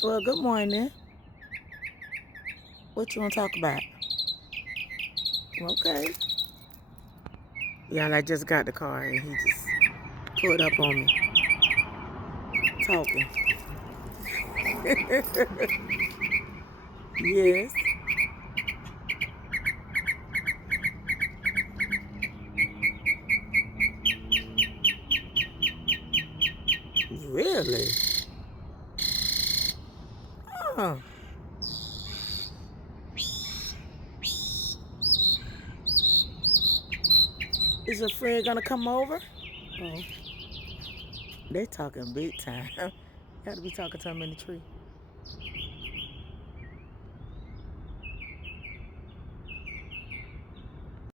Well, good morning. What you want to talk about? Okay. Y'all, I just got the car and he just pulled up on me talking. Yes. Really? Oh. Is your friend gonna come over? Oh, they talking big time. Got to be talking to him in the tree.